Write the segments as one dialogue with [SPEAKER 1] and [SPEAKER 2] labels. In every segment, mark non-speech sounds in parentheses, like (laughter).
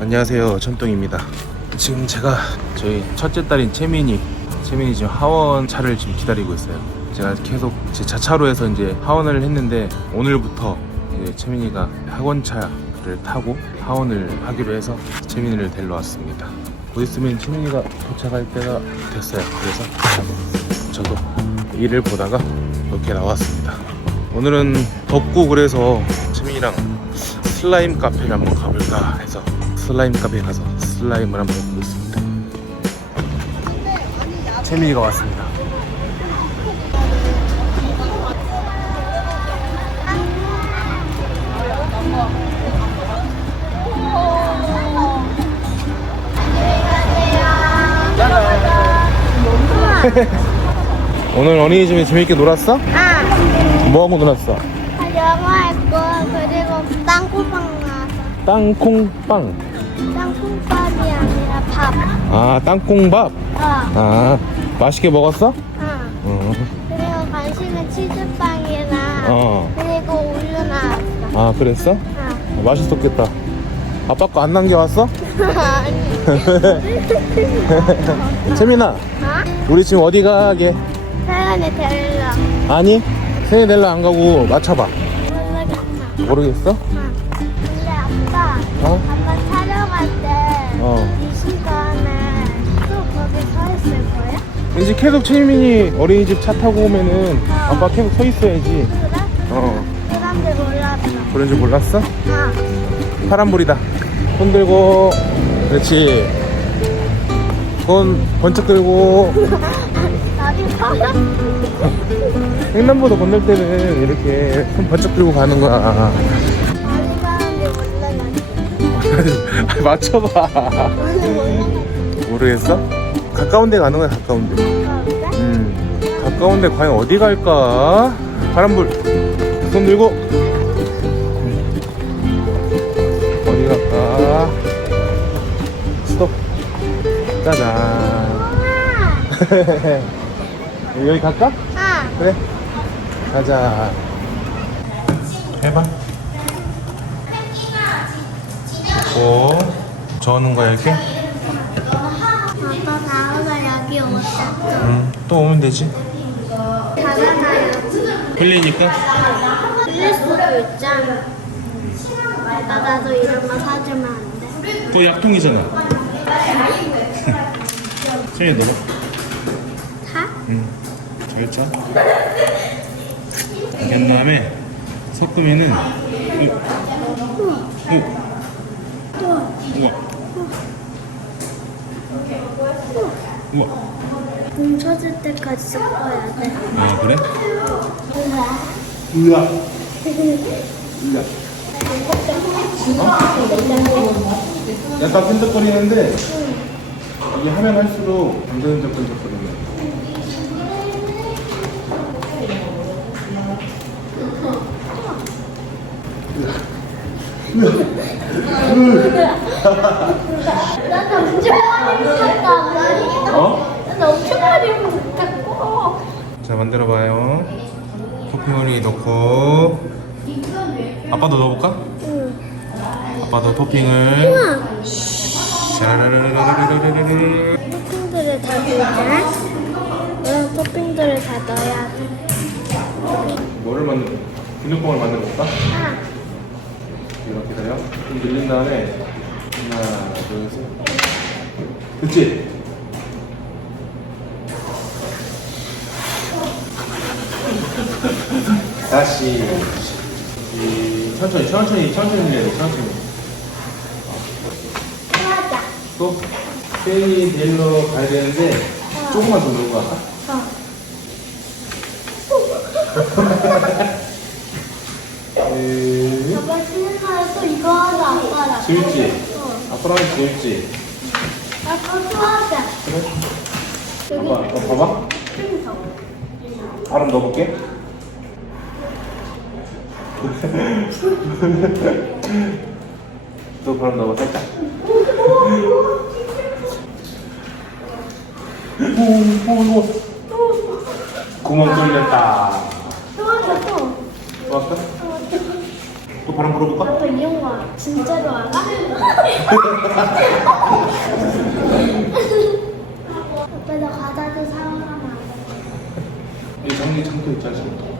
[SPEAKER 1] 안녕하세요 천동입니다. 지금 제가 저희 첫째 딸인 채민이 채민이 지금 하원 차를 지금 기다리고 있어요. 제가 계속 제 자차로에서 이제 하원을 했는데 오늘부터 이제 채민이가 학원차를 타고 하원을 하기로 해서 채민이를 데리러 왔습니다. 곧 있으면 채민이가 도착할 때가 됐어요. 그래서 저도 일을 보다가 이렇게 나왔습니다. 오늘은 덥고 그래서 채민이랑 슬라임 카페를 한번 가볼까 해서 슬라임 카페에 가서 슬라임을 한번 해보겠습니다. 채민이가 왔습니다. 오늘 어린이집에 재밌게 놀았어?
[SPEAKER 2] 아,
[SPEAKER 1] 뭐하고 놀았어?
[SPEAKER 2] 영어 했고 그리고 땅콩빵 나왔어.
[SPEAKER 1] 땅콩빵.
[SPEAKER 2] 땅콩밥이 아니라 밥.
[SPEAKER 1] 아, 땅콩밥.
[SPEAKER 2] 어,
[SPEAKER 1] 아, 맛있게 먹었어?
[SPEAKER 2] 어.
[SPEAKER 1] 어.
[SPEAKER 2] 그리고 간식은 치즈빵이랑
[SPEAKER 1] 어.
[SPEAKER 2] 그리고 우유 나왔어.
[SPEAKER 1] 아, 그랬어?
[SPEAKER 2] 어.
[SPEAKER 1] 맛있었겠다. 아빠 거 안 남겨왔어? (laughs)
[SPEAKER 2] 아니. (laughs)
[SPEAKER 1] 채민아,
[SPEAKER 2] 어?
[SPEAKER 1] 우리 지금 어디 가게?
[SPEAKER 2] 사연이 데릴러.
[SPEAKER 1] 아니, 생일 낼라 안 가고 맞춰봐.
[SPEAKER 2] 모르겠어.
[SPEAKER 1] 모르겠어?
[SPEAKER 2] 어. 근데 아빠,
[SPEAKER 1] 어? 이제 계속 채민이 어린이집 차 타고 오면은 아빠 계속 서 있어야지.
[SPEAKER 2] 그래?
[SPEAKER 1] 어.
[SPEAKER 2] 그런지 몰랐어.
[SPEAKER 1] 그런 줄 몰랐어?
[SPEAKER 2] 어.
[SPEAKER 1] 파란불이다. 손 들고, 그렇지. 손 번쩍 들고? (laughs) 횡단보도 건널 때는 이렇게 손 번쩍 들고 가는 거야. (laughs) 맞춰봐. 모르겠어? 가까운 데 가는 거야, 가까운 데. 음, 가까운 데 과연 어디 갈까? 파란불. 손 들고. 어디 갈까? 스톱. 짜잔. (laughs) 여기 갈까?
[SPEAKER 2] 아,
[SPEAKER 1] 그래. 가자. 해봐. 오, 저는 거야, 이렇게?
[SPEAKER 2] 아빠 다음에 여기 오셨죠?
[SPEAKER 1] 응, 또 오면 되지.
[SPEAKER 2] 닫아놔요.
[SPEAKER 1] 흘리니까?
[SPEAKER 2] 있잖아. 나, 나도 이런 거 사주면 안 돼?
[SPEAKER 1] 또 약통이잖아. (laughs) 생이 넣어.
[SPEAKER 2] 다?
[SPEAKER 1] 응. 잘 짜. 된 다음에 섞으면은, 우, 우. 우와. 우와.
[SPEAKER 2] 뭉쳐질 때까지 섞어야 돼.
[SPEAKER 1] 아, 그래?
[SPEAKER 2] 우와.
[SPEAKER 1] 우와. 우와. 약간 끈적거리는데 이게 하면 할수록 점점 끈적거리네.
[SPEAKER 2] 나도 엄청 많이 먹었다.
[SPEAKER 1] 어?
[SPEAKER 2] 나도 엄청 많이 먹었고.
[SPEAKER 1] 자 만들어 봐요. 토핑을 넣고 아빠도 넣어볼까?
[SPEAKER 2] 응.
[SPEAKER 1] 아빠도 토핑을
[SPEAKER 2] 우와.
[SPEAKER 1] 샤라라라라라라라라라.
[SPEAKER 2] 토핑들을 다 넣자. 이런 토핑들을 다 넣어야 돼.
[SPEAKER 1] 뭐를 만들? 비눗방울 만들어볼까?
[SPEAKER 2] 아,
[SPEAKER 1] 이렇게 기다려. 좀 늘린 다음에 하나, 둘, 셋. 그치? 다시. 이, 천천히, 천천히, 천천히 돼, 천천히.
[SPEAKER 2] 맞아.
[SPEAKER 1] 또, 페이 데일러 가야 되는데, 조금만 더 넣고 갈까?
[SPEAKER 2] 어.
[SPEAKER 1] 에,
[SPEAKER 2] 아빠 쉬는 또 이거 하자, 아빠랑.
[SPEAKER 1] 재밌지?
[SPEAKER 2] 어.
[SPEAKER 1] 아빠랑 재밌지?
[SPEAKER 2] 아빠 또 하자.
[SPEAKER 1] 그래?
[SPEAKER 2] 여기
[SPEAKER 1] 아빠, 어, 봐봐.
[SPEAKER 2] 핑서.
[SPEAKER 1] 바람 넣어볼게. 또 바람 넣어 살짝. 오, 오, 오. 구멍 뚫렸다.
[SPEAKER 2] 또.
[SPEAKER 1] 좋았어? 바람 불어볼까?
[SPEAKER 2] 이런 거 진짜로 알아? 아빠 나 과자도 돼?
[SPEAKER 1] 이 장미 장도 있잖아 장도
[SPEAKER 2] 우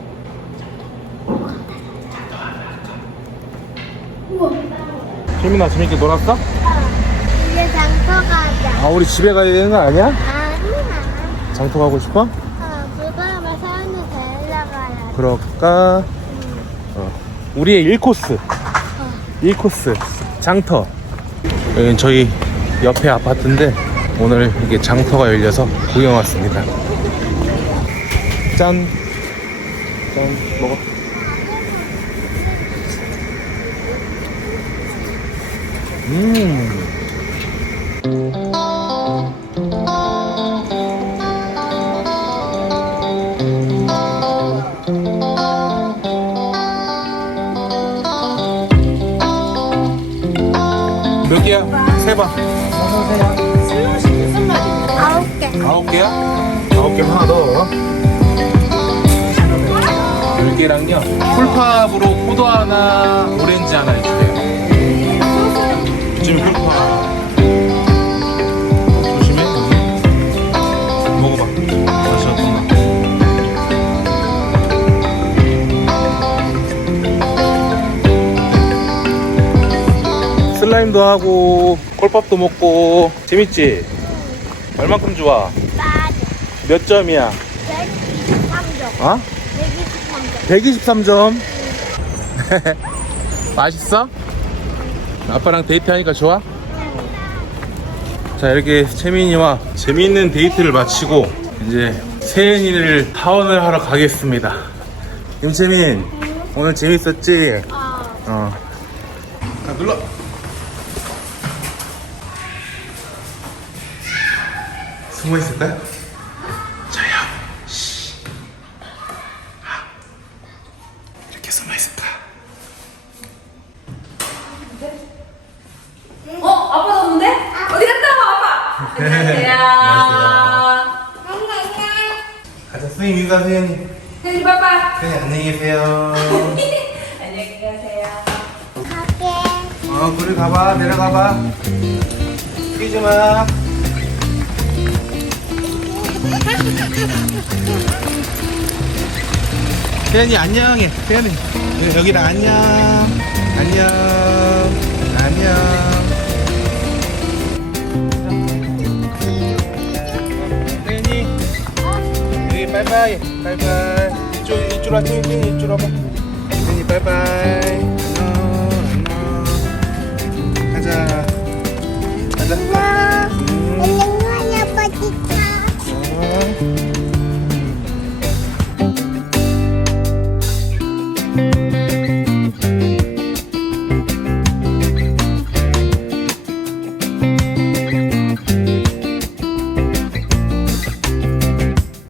[SPEAKER 1] 재민아 재밌게 놀았어?
[SPEAKER 2] 이제 장터 가자.
[SPEAKER 1] 아 우리 집에 가야 되는 거 아니야?
[SPEAKER 2] 아니야.
[SPEAKER 1] 장터 가고 싶어?
[SPEAKER 2] 어, 그거만 사연을 데려가야 돼.
[SPEAKER 1] 그럴까? 어. 우리의 1코스 1코스 장터 여기는 저희 옆에 아파트인데 오늘 이게 장터가 열려서 구경 왔습니다 짠! 짠 먹어 음 몇 개야? 세봐
[SPEAKER 2] 아홉 개.
[SPEAKER 1] 아홉 개야? 아홉 개면 하나 더. 열 개랑요. 풀팝으로 포도 하나, 오렌지 하나 해주세 요. 지금 풀팝 하나. 조심해. 먹어봐. 다시 어떤가? 슬라임도 하고 콜밥도 먹고 재밌지? 얼만큼 좋아? 몇 점이야?
[SPEAKER 2] 123점.
[SPEAKER 1] 어?
[SPEAKER 2] 123점.
[SPEAKER 1] 123점. (laughs) 맛있어? 아빠랑 데이트하니까 좋아? 자 이렇게 채민이와 재미있는 데이트를 마치고 이제 세연이를 타원을 하러 가겠습니다. 김채민 오늘 재밌었지?
[SPEAKER 2] 어.
[SPEAKER 1] 어. 자 눌러. 숨어 있을까요? 저요. 시. 아. 이렇게 숨어 있을까?
[SPEAKER 3] 어? 아빠 나오는데? 어디 갔다 와 아빠? 안녕하세요.
[SPEAKER 1] 가자 선생님 인사 세연이.
[SPEAKER 3] 혜리 빠빠.
[SPEAKER 1] 세연이 안녕히 계세요. (laughs)
[SPEAKER 3] 안녕히.
[SPEAKER 2] 갈게.
[SPEAKER 1] 어 그래 가봐 내려가봐. 뛰지 마. 세연이 안녕해. 세연이 여기랑 안녕. 안녕. 안녕. 빠이빠이. 빠이빠이. 이쪽 이쪽으로 와 띵띵 이쪽으로 와봐 띵이 빠이빠이. 안녕 안녕. 가자. 가자 안녕 안녕 할아버지 가 어.